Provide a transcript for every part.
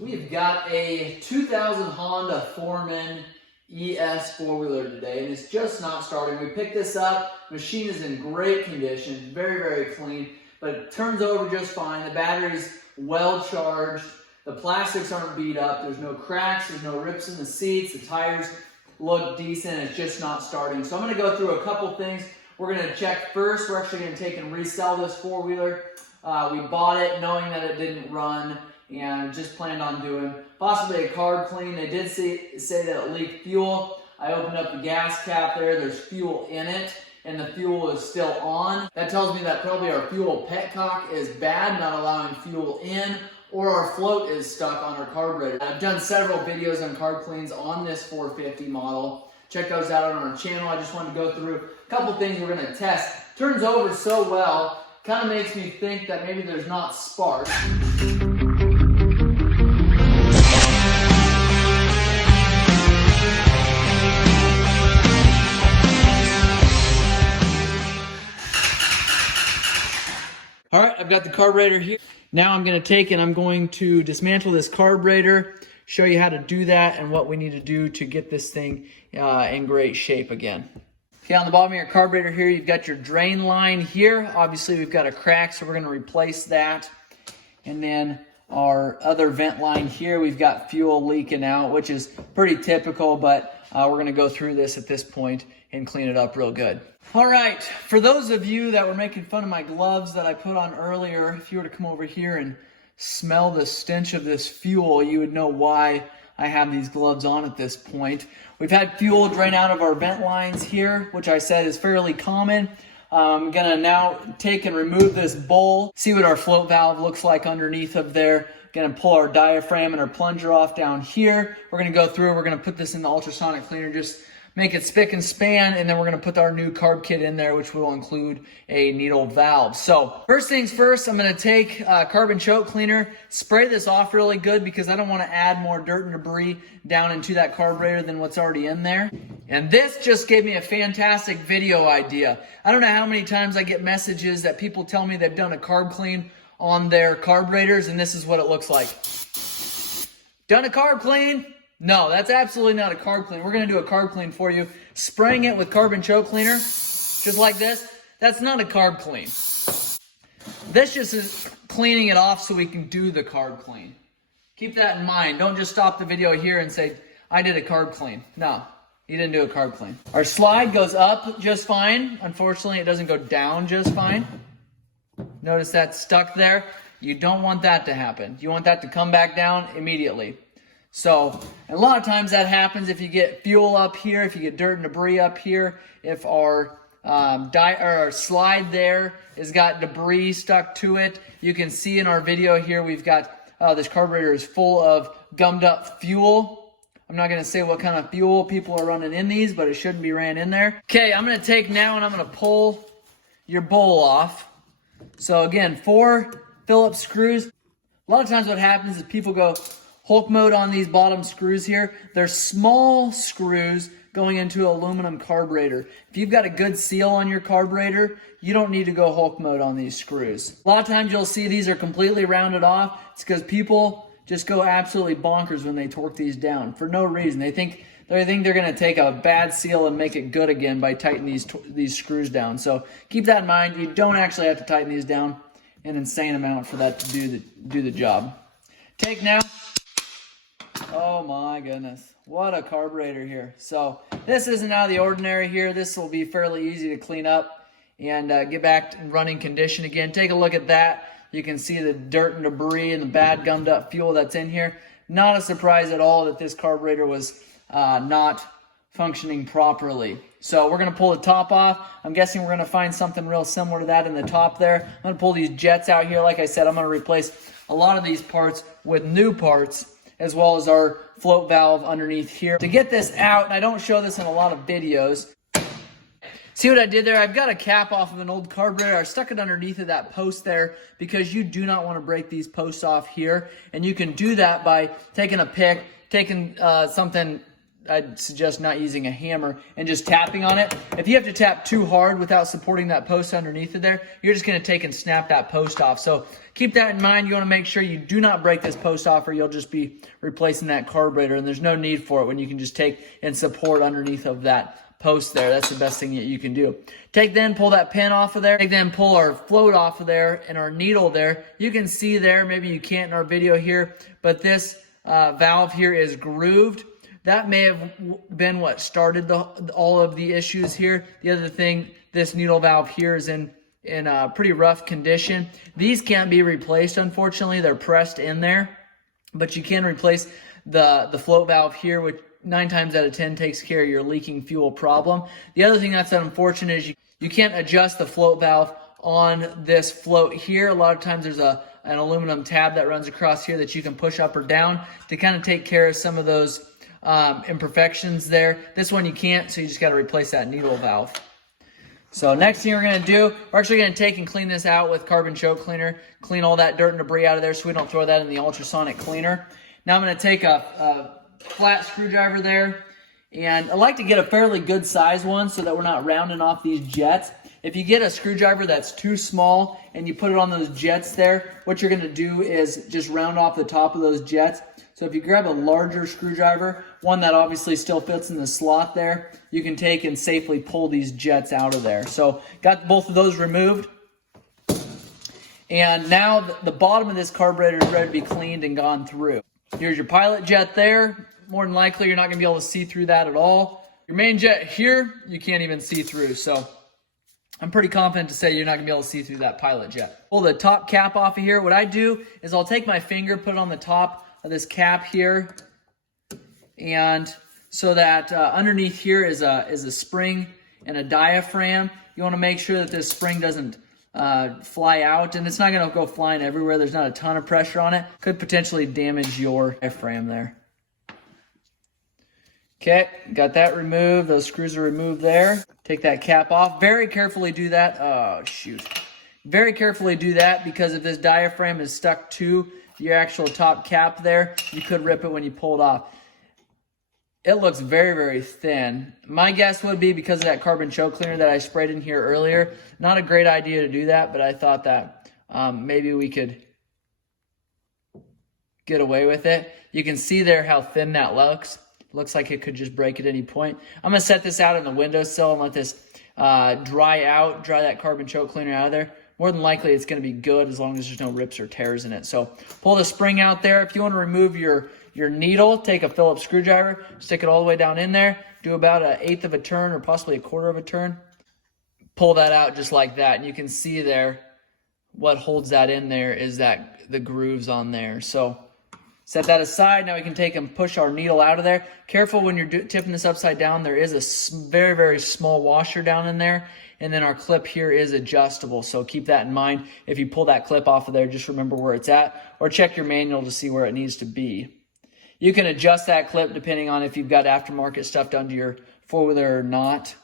We've got a 2000 Honda Foreman ES four-wheeler today, and it's just not starting. We picked this up. The machine is in great condition, very, very clean, but it turns over just fine. The battery's well charged. The plastics aren't beat up. There's no cracks. There's no rips in the seats. The tires look decent. It's just not starting. So I'm going to go through a couple things. We're going to check first. We're actually going to take and resell this four-wheeler. We bought it knowing that it didn't run, and just planned on doing possibly a carb clean. They did say that it leaked fuel. I opened up the gas cap there. There's fuel in it, and the fuel is still on. That tells me that probably our fuel petcock is bad, not allowing fuel in, or our float is stuck on our carburetor. I've done several videos on carb cleans on this 450 model. Check those out on our channel. I just wanted to go through a couple things we're going to test. Turns over so well, kind of makes me think that maybe there's not spark. All right, I've got the carburetor here. Now I'm going to take and I'm going to dismantle this carburetor, show you how to do that and what we need to do to get this thing in great shape again. Okay, on the bottom of your carburetor here, you've got your drain line here. Obviously, we've got a crack, so we're going to replace that. And then our other vent line here, we've got fuel leaking out, which is pretty typical, but we're going to go through this at this point and clean it up real good. All right, for those of you that were making fun of my gloves that I put on earlier, if you were to come over here and smell the stench of this fuel, you would know why I have these gloves on at this point. We've had fuel drain out of our vent lines here, which I said is fairly common. I'm gonna now take and remove this bowl, see what our float valve looks like underneath of there. Gonna pull our diaphragm and our plunger off down here. We're gonna go through, we're gonna put this in the ultrasonic cleaner, just make it spick and span, and then we're going to put our new carb kit in there, which will include a needle valve. So first things first, I'm going to take carbon choke cleaner, spray this off really good because I don't want to add more dirt and debris down into that carburetor than what's already in there. And this just gave me a fantastic video idea. I don't know how many times I get messages that people tell me they've done a carb clean on their carburetors, and this is what it looks like. Done a carb clean? No, that's absolutely not a carb clean. We're going to do a carb clean for you. Spraying it with carbon choke cleaner, just like this, that's not a carb clean. This just is cleaning it off so we can do the carb clean. Keep that in mind. Don't just stop the video here and say, I did a carb clean. No, you didn't do a carb clean. Our slide goes up just fine. Unfortunately, it doesn't go down just fine. Notice that's stuck there. You don't want that to happen. You want that to come back down immediately. So, and a lot of times that happens if you get fuel up here, if you get dirt and debris up here, if our slide there has got debris stuck to it. You can see in our video here, we've got, this carburetor is full of gummed up fuel. I'm not going to say what kind of fuel people are running in these, but it shouldn't be ran in there. Okay, I'm going to take now and I'm going to pull your bowl off. So again, 4 Phillips screws. A lot of times what happens is people go Hulk mode on these bottom screws here. They're small screws going into an aluminum carburetor. If you've got a good seal on your carburetor, you don't need to go Hulk mode on these screws. A lot of times you'll see these are completely rounded off. It's because people just go absolutely bonkers when they torque these down for no reason. They think they're going to take a bad seal and make it good again by tightening these screws down. So keep that in mind. You don't actually have to tighten these down an insane amount for that to do the job. Take now. Oh my goodness, what a carburetor here. So this isn't out of the ordinary here. This will be fairly easy to clean up and get back in running condition again. Take a look at that. You can see the dirt and debris and the bad gummed up fuel that's in here. Not a surprise at all that this carburetor was not functioning properly. So we're going to pull the top off. I'm guessing we're going to find something real similar to that in the top there. I'm going to pull these jets out here. Like I said, I'm going to replace a lot of these parts with new parts, as well as our float valve underneath here. To get this out, and I don't show this in a lot of videos. See what I did there? I've got a cap off of an old carburetor. I stuck it underneath of that post there because you do not want to break these posts off here. And you can do that by taking a pick, taking something I'd suggest not using a hammer and just tapping on it. If you have to tap too hard without supporting that post underneath it there, you're just going to take and snap that post off. So keep that in mind. You want to make sure you do not break this post off, or you'll just be replacing that carburetor, and there's no need for it when you can just take and support underneath of that post there. That's the best thing that you can do. Pull that pin off of there. Pull our float off of there and our needle there. You can see there, maybe you can't in our video here, but this valve here is grooved. That may have been what started all of the issues here. The other thing, this needle valve here is in a pretty rough condition. These can't be replaced, unfortunately. They're pressed in there, but you can replace the float valve here, which 9 times out of 10 takes care of your leaking fuel problem. The other thing that's unfortunate is you can't adjust the float valve on this float here. A lot of times there's an aluminum tab that runs across here that you can push up or down to kind of take care of some of those imperfections there. This one you can't, so you just got to replace that needle valve. So next thing we're going to do, we're actually going to take and clean this out with carbon choke cleaner, clean all that dirt and debris out of there so we don't throw that in the ultrasonic cleaner. Now I'm going to take a flat screwdriver there, and I like to get a fairly good size one so that we're not rounding off these jets. If you get a screwdriver that's too small and you put it on those jets there, what you're going to do is just round off the top of those jets. So if you grab a larger screwdriver, one that obviously still fits in the slot there, you can take and safely pull these jets out of there. So got both of those removed. And now the bottom of this carburetor is ready to be cleaned and gone through. Here's your pilot jet there. More than likely, you're not going to be able to see through that at all. Your main jet here, you can't even see through. So I'm pretty confident to say you're not going to be able to see through that pilot jet. Pull the top cap off of here. What I do is I'll take my finger, put it on the top of this cap here, and so that underneath here is a spring and a diaphragm. You want to make sure that this spring doesn't fly out, and it's not going to go flying everywhere. There's not a ton of pressure on it. Could potentially damage your diaphragm there. Okay, got that removed. Those screws are removed there. Take that cap off. Very carefully do that. Oh, shoot. Very carefully do that, because if this diaphragm is stuck to your actual top cap there, you could rip it when you pull it off. It looks very, very thin. My guess would be because of that carbon choke cleaner that I sprayed in here earlier. Not a great idea to do that, but I thought that maybe we could get away with it. You can see there how thin that looks. Looks like it could just break at any point. I'm going to set this out on the windowsill and let this dry that carbon choke cleaner out of there. More than likely, it's going to be good as long as there's no rips or tears in it. So pull the spring out there. If you want to remove your needle, take a Phillips screwdriver, stick it all the way down in there, do about 1/8 of a turn or possibly 1/4 of a turn. Pull that out just like that. And you can see there what holds that in there is the grooves on there. So set that aside. Now we can take and push our needle out of there. Careful when you're tipping this upside down. There is a very, very small washer down in there. And then our clip here is adjustable. So keep that in mind. If you pull that clip off of there, just remember where it's at. Or check your manual to see where it needs to be. You can adjust that clip depending on if you've got aftermarket stuff done to your four-wheeler or not.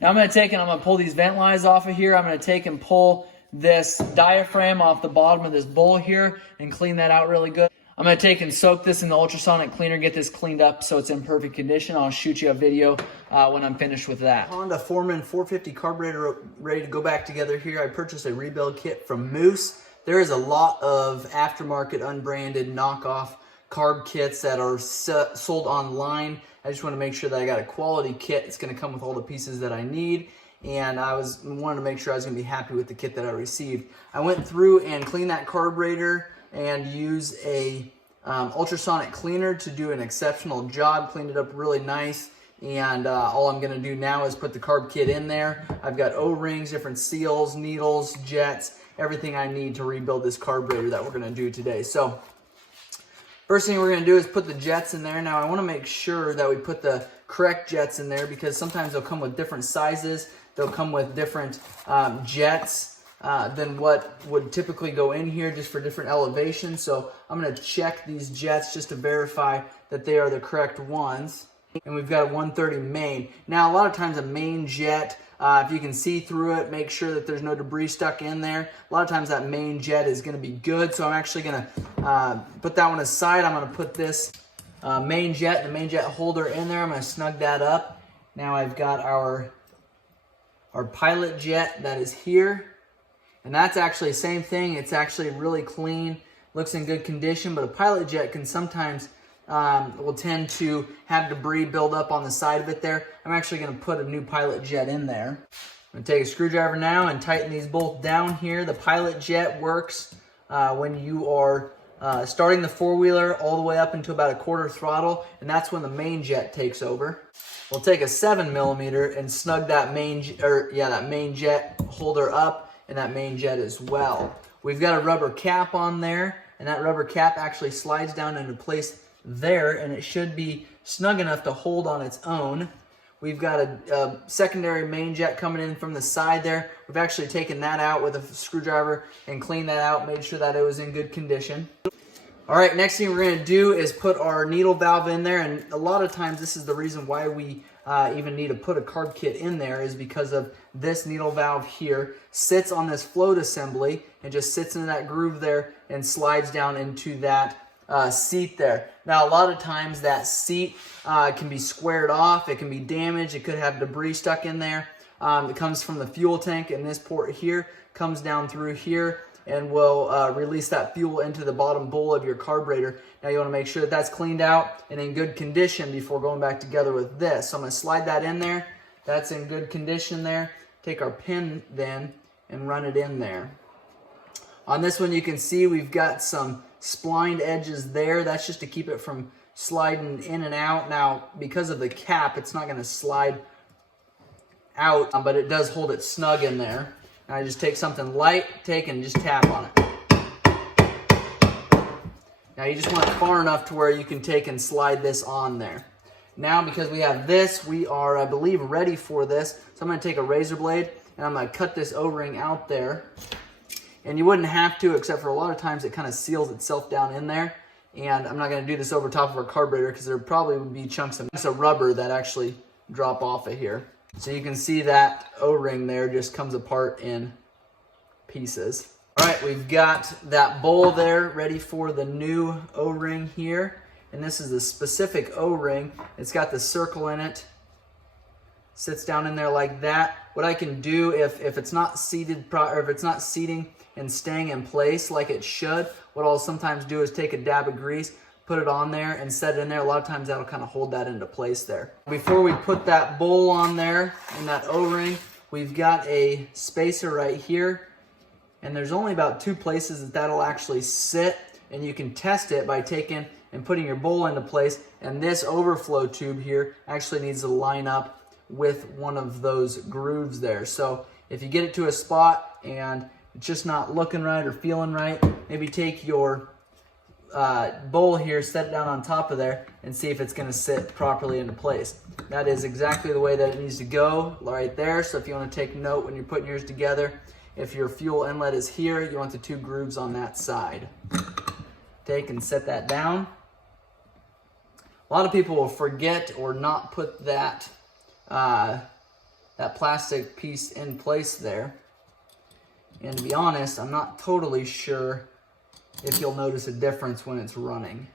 Now I'm going to pull these vent lines off of here. I'm going to take and pull this diaphragm off the bottom of this bowl here and clean that out really good. I'm going to take and soak this in the ultrasonic cleaner, get this cleaned up so it's in perfect condition. I'll shoot you a video when I'm finished with that. Honda Foreman 450 carburetor ready to go back together here. I purchased a rebuild kit from Moose. There is a lot of aftermarket, unbranded, knockoff carb kits that are sold online. I just want to make sure that I got a quality kit. It's going to come with all the pieces that I need. And I wanted to make sure I was going to be happy with the kit that I received. I went through and cleaned that carburetor and use a ultrasonic cleaner to do an exceptional job. Cleaned it up really nice, and all I'm going to do now is put the carb kit in there. I've got O-rings, different seals, needles, jets, everything I need to rebuild this carburetor that we're going to do today. So first thing we're going to do is put the jets in there. Now I want to make sure that we put the correct jets in there, because sometimes they'll come with different sizes. They'll come with different jets than what would typically go in here, just for different elevations. So I'm going to check these jets just to verify that they are the correct ones. And we've got a 130 main. Now a lot of times a main jet, if you can see through it, make sure that there's no debris stuck in there. A lot of times that main jet is going to be good. So I'm actually going to put that one aside. I'm going to put this main jet, the main jet holder in there. I'm going to snug that up. Now I've got our pilot jet that is here. And that's actually the same thing. It's actually really clean, looks in good condition, but a pilot jet can sometimes will tend to have debris build up on the side of it there. I'm actually going to put a new pilot jet in there. I'm going to take a screwdriver now and tighten these both down here. The pilot jet works when you are starting the four-wheeler all the way up into about a quarter throttle, and that's when the main jet takes over. We'll take a 7mm and snug that main jet holder up and that main jet as well. We've got a rubber cap on there, and that rubber cap actually slides down into place there, and it should be snug enough to hold on its own. We've got a secondary main jet coming in from the side there. We've actually taken that out with a screwdriver and cleaned that out, made sure that it was in good condition. All right, next thing we're gonna do is put our needle valve in there, and a lot of times this is the reason why we even need to put a carb kit in there, is because of this needle valve here sits on this float assembly and just sits in that groove there and slides down into that seat there. Now, a lot of times that seat can be squared off, it can be damaged, it could have debris stuck in there. It comes from the fuel tank, and this port here comes down through here and will release that fuel into the bottom bowl of your carburetor. Now you want to make sure that that's cleaned out and in good condition before going back together with this. So I'm going to slide that in there. That's in good condition there. Take our pin then and run it in there. On this one you can see we've got some splined edges there. That's just to keep it from sliding in and out. Now, because of the cap, it's not going to slide out, but it does hold it snug in there. Now I just take something light, and just tap on it. Now you just want it far enough to where you can take and slide this on there. Now, because we have this, we are, I believe, ready for this. So I'm going to take a razor blade and I'm going to cut this O-ring out there. And you wouldn't have to, except for a lot of times it kind of seals itself down in there. And I'm not going to do this over top of our carburetor because there probably would be chunks of rubber that actually drop off of here. So you can see that O-ring there just comes apart in pieces. All right, we've got that bowl there ready for the new O-ring here. And this is a specific O-ring. It's got the circle in it. Sits down in there like that. What I can do if it's not seated or if it's not seating and staying in place like it should, what I'll sometimes do is take a dab of grease, put it on there and set it in there. A lot of times that'll kind of hold that into place there. Before we put that bowl on there and that O-ring, we've got a spacer right here. And there's only about 2 places that that'll actually sit, and you can test it by taking and putting your bowl into place. And this overflow tube here actually needs to line up with one of those grooves there. So if you get it to a spot and it's just not looking right or feeling right, maybe take your bowl here, set it down on top of there, and see if it's going to sit properly into place. That is exactly the way that it needs to go right there. So if you want to take note when you're putting yours together, if your fuel inlet is here, you want the 2 grooves on that side. Take and set that down. A lot of people will forget or not put that that plastic piece in place there. And to be honest, I'm not totally sure if you'll notice a difference when it's running.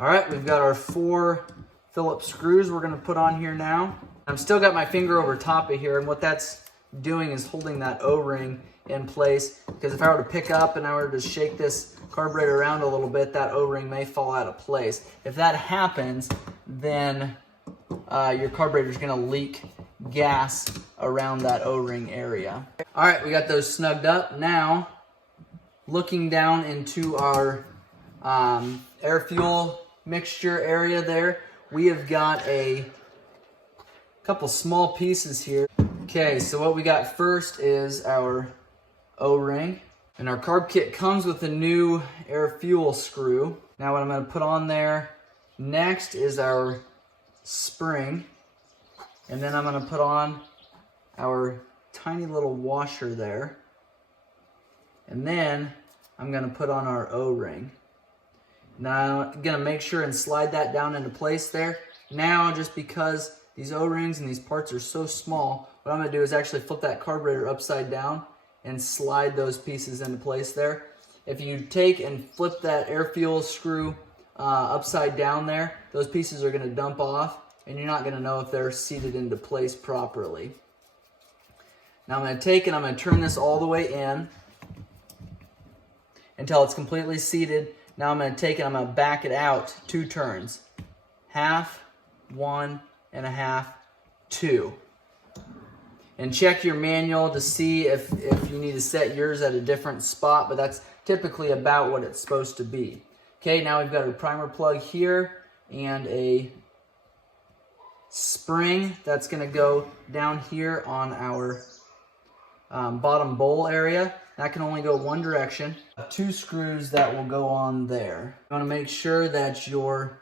All right, we've got our 4 Phillips screws we're gonna put on here now. I've still got my finger over top of here, and what that's doing is holding that O-ring in place, because if I were to pick up and I were to shake this carburetor around a little bit, that O-ring may fall out of place. If that happens, then your carburetor is going to leak gas around that O-ring area. All right, we got those snugged up. Now, looking down into our air-fuel mixture area there, we have got a couple small pieces here. Okay, so what we got first is our O-ring. And our carb kit comes with a new air-fuel screw. Now what I'm going to put on there next is our spring. And then I'm going to put on our tiny little washer there. And then I'm going to put on our O-ring. Now I'm going to make sure and slide that down into place there. Now, just because these O-rings and these parts are so small, what I'm going to do is actually flip that carburetor upside down and slide those pieces into place there. If you take and flip that air fuel screw upside down there, those pieces are going to dump off, and you're not going to know if they're seated into place properly. Now I'm going to take and I'm going to turn this all the way in until it's completely seated. Now I'm going to take it, I'm going to back it out 2 turns. Half, 1 and a half, 2. And check your manual to see if you need to set yours at a different spot, but that's typically about what it's supposed to be. Okay, now we've got a primer plug here and a spring that's going to go down here on our bottom bowl area. That can only go one direction. 2 screws that will go on there. You want to make sure that your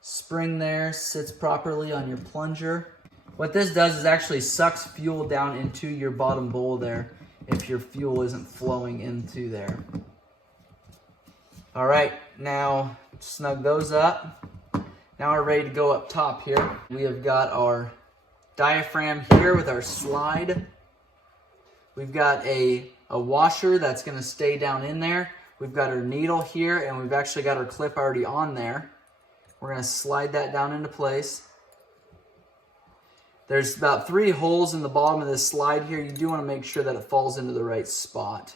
spring there sits properly on your plunger. What this does is actually sucks fuel down into your bottom bowl there if your fuel isn't flowing into there. All right, now snug those up. Now we're ready to go up top here. We have got our diaphragm here with our slide. We've got a washer that's going to stay down in there. We've got our needle here, and we've actually got our clip already on there. We're going to slide that down into place. There's about 3 holes in the bottom of this slide here. You do want to make sure that it falls into the right spot.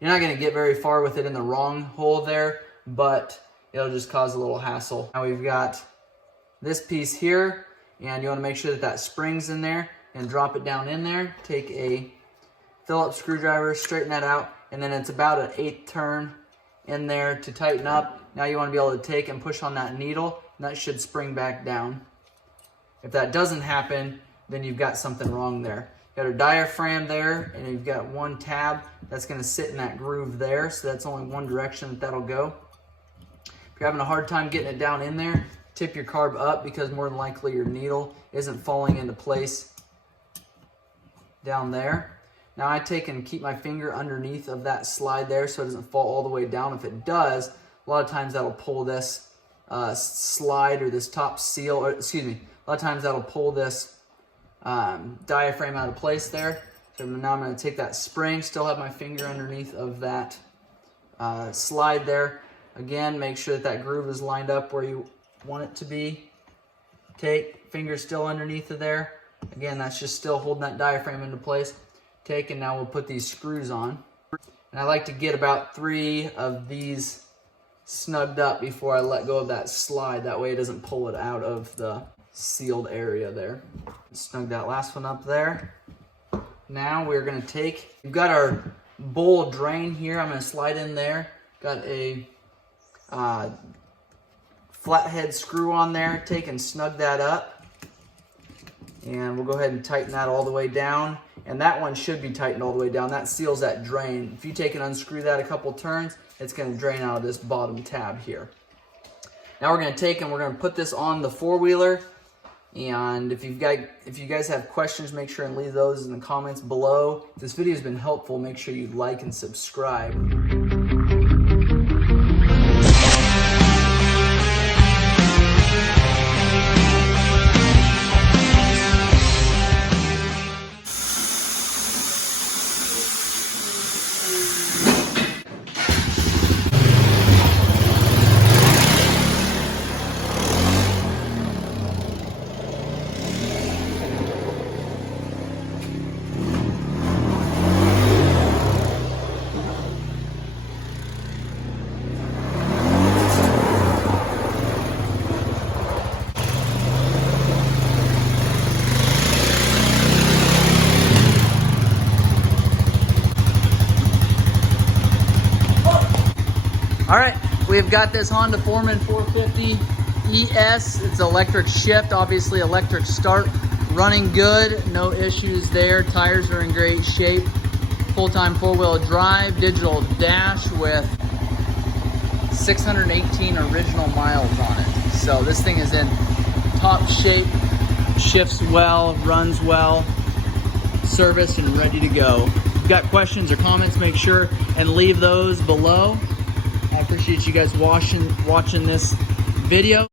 You're not going to get very far with it in the wrong hole there, but it'll just cause a little hassle. Now we've got this piece here, and you want to make sure that that spring's in there and drop it down in there. Take a Phillips screwdriver, straighten that out, and then it's about an 1/8 turn in there to tighten up. Now you want to be able to take and push on that needle, and that should spring back down. If that doesn't happen, then you've got something wrong there. You've got a diaphragm there, and you've got 1 tab that's going to sit in that groove there, so that's only one direction that that'll go. If you're having a hard time getting it down in there, tip your carb up, because more than likely your needle isn't falling into place down there. Now I take and keep my finger underneath of that slide there so it doesn't fall all the way down. If it does, a lot of times that'll pull this slide or this top seal, or excuse me, a lot of times that'll pull this diaphragm out of place there. So now I'm going to take that spring, still have my finger underneath of that slide there. Again, make sure that that groove is lined up where you want it to be. Take, finger still underneath of there. Again, that's just still holding that diaphragm into place. Take, and now we'll put these screws on. And I like to get about 3 of these snugged up before I let go of that slide. That way it doesn't pull it out of the sealed area there. Snug that last one up there. Now we're going to take, we've got our bowl drain here. I'm going to slide in there. Got a flathead screw on there. Take and snug that up. And we'll go ahead and tighten that all the way down. And that one should be tightened all the way down. That seals that drain. If you take and unscrew that a couple turns, it's going to drain out of this bottom tab here. Now we're going to take and we're going to put this on the 4-wheeler. And if you guys have questions, make sure and leave those in the comments below. If this video has been helpful, make sure you like and subscribe. All right, we've got this Honda Foreman 450 ES. It's electric shift, obviously electric start, running good, no issues there. Tires are in great shape. Full-time four-wheel drive, digital dash with 618 original miles on it. So this thing is in top shape, shifts well, runs well, serviced and ready to go. If you've got questions or comments, make sure and leave those below. I appreciate you guys watching this video.